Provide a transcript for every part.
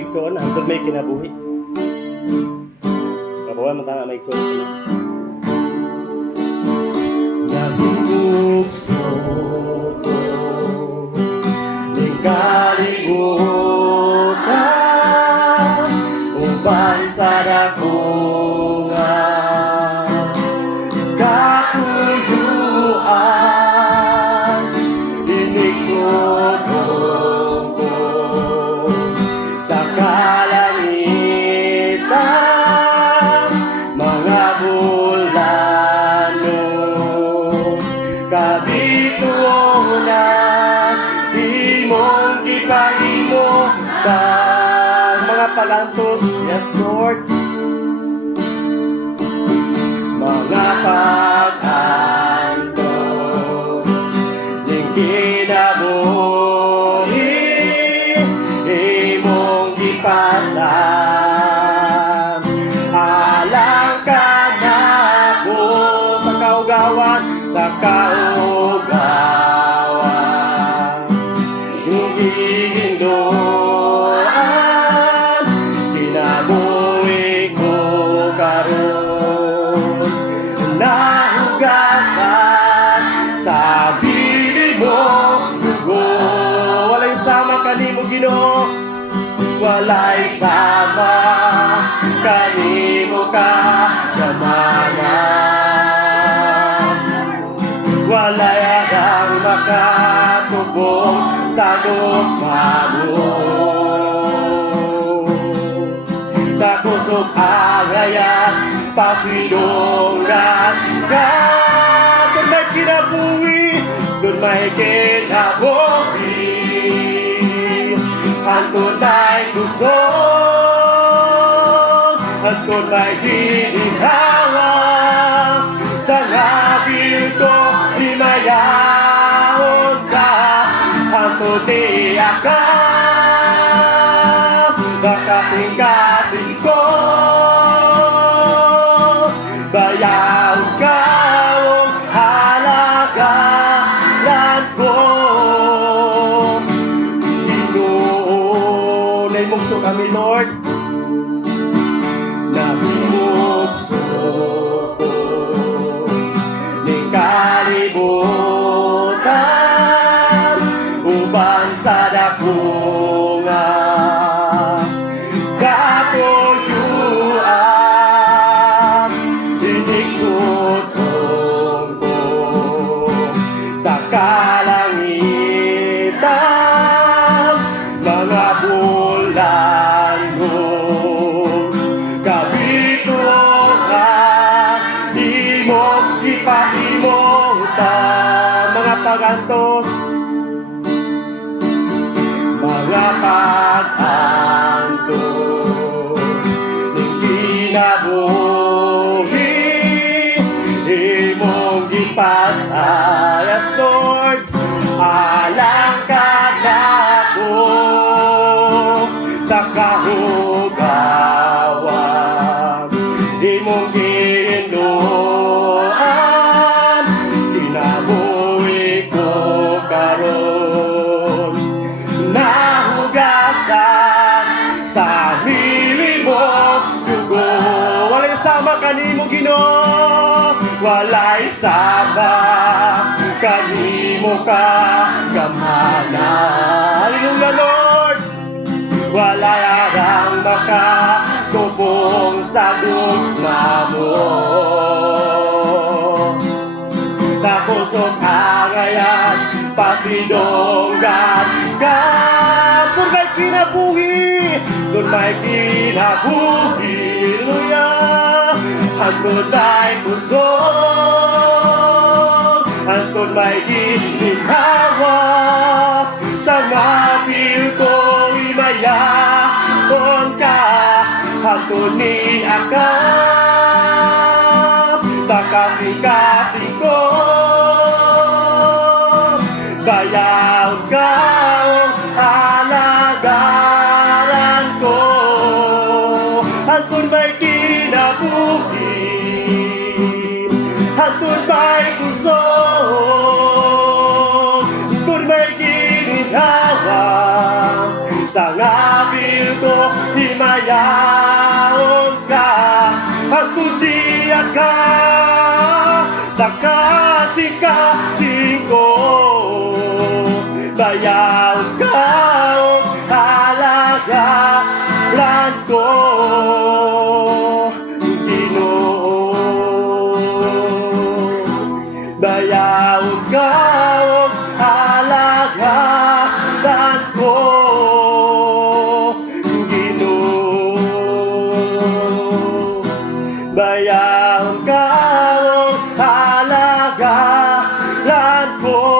maigsoon, hangtod may kinabuhi. Kabawa man tanga maigsoon sila. Nagugso ko ning kalibutan uban sa dakungan katuyuan inikudong ko sa kalangitan mga bulano kabituon na di mong ipaimutan mga palantos, yes Lord, mga pag-anto ning kinabuhi imong gipasan alang ka na ko sa kaugawan yung ihinduan kinabuhi ko karon nahugasan sa bibig mo dugo walay sama kanimo Ginoo walay sama kanimo ka gamanan walay ang makatubong sa gugmamo sa kusog agayan pasidongran ka doon may kinabuhi doon may kinabuhi hantod may gusto hantod may ginhawa sa labil ko di mayaon ka hantod tiyak ka bakating-kating ko bayaw ka o halagalan ko Ginoo mungso kami Lord nabimukso ko ning kalibutan uban sa dakungan katuyuan inikudong ko sa kalangitan mga bulano kabituan di mo ipaimutan mga pagantos mga pag-anto ning kinabuhi imong gipasay as Lord alang ka na ko sa kahugawan imong gihinduan kinabuhi ko karon nahugasan sa milimo dugo walay sama kanimo Ginoo walay sama kanimo ka gamana hallelujah Lord walay arang makatubong sa gugmamo tapos ang agayan pasidonggan ka doon may kinabuhi doon may kinabuhi hallelujah hantod may gusto hantod may ginhawa sa mapil ko imayakon ka hantod ni akap sa kasing-kasing ko bayaw ka ang halagaran ko hantod may kinabuhi hantod may gusto hantod may ginhawa sa mga bildo himayaon ka at tudiya ka nakasing ko bayaw ka o halagalan ko Ginoo bayaw ka o halagalan ko Ginoo bayaw ka o halagalan ko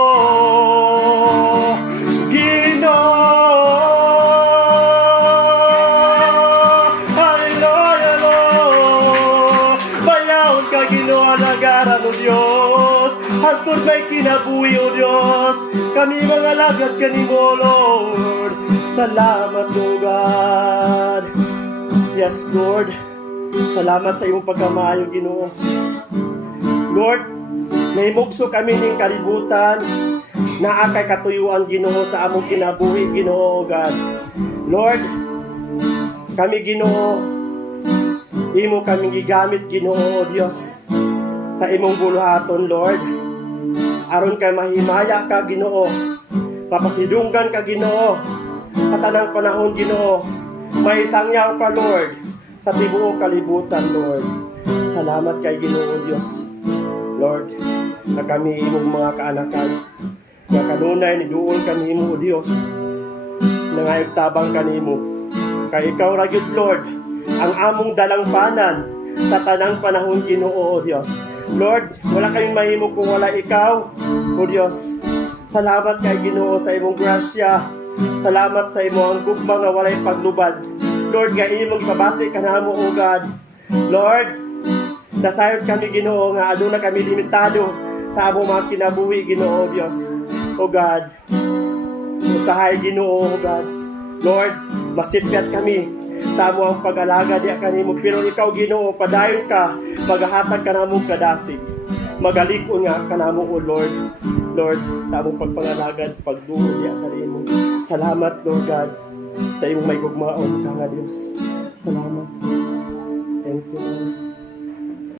Nagaran o Diyos, hangtod may kinabuhi o Diyos, kami mga lagad kanimo Lord, salamat o God. Yes Lord, salamat sa iyong pagkamayo Ginoo. Lord, naimugso kami ning kalibutan, naa kay katuyuan Ginoo sa among kinabuhi Ginoo o God. Lord, kami Ginoo, imo kami gigamit Ginoo o Diyos sa imong buluhaton, Lord. Aron kay mahimaya ka, Ginoo. Papasidunggan ka, Ginoo. Sa tanang panahon, Ginoo. May sangyaw ka, Lord. Sa tibuok kalibutan, Lord. Salamat kay Ginoo, Diyos. Lord, na kami imong mga kaanakan. Na kanunay ni duol kanimo, Diyos. Nangayog tabang kanimo. Kay ikaw ragyod, Lord, ang among dalangpanan sa tanang panahon, Ginoo, Diyos. Lord, wala kayong mahimo kung wala ikaw, O Diyos. Salamat kay Ginoo sa imong grasya. Salamat sa imong gugma nga walay paglubad. Lord, nga imong pabati kanamo, O God. Lord, nasayod kami Ginoo nga aduna kami limitado sa among mga kinabuhi, Ginoo, Diyos. O God, usahay Ginoo, O God. Lord, masipyat kami sa mo ang pag-alaga diya kanimo, pero ikaw Ginoo padayon ka, maghahatag ka namong kadasig, magalikon nga kanamo o Lord. Lord, sa among pagpangalagad sa pagduol diya kanimo. Salamat Lord God sa imong may gugmaon ka nga Dios. Salamat. Thank you Lord.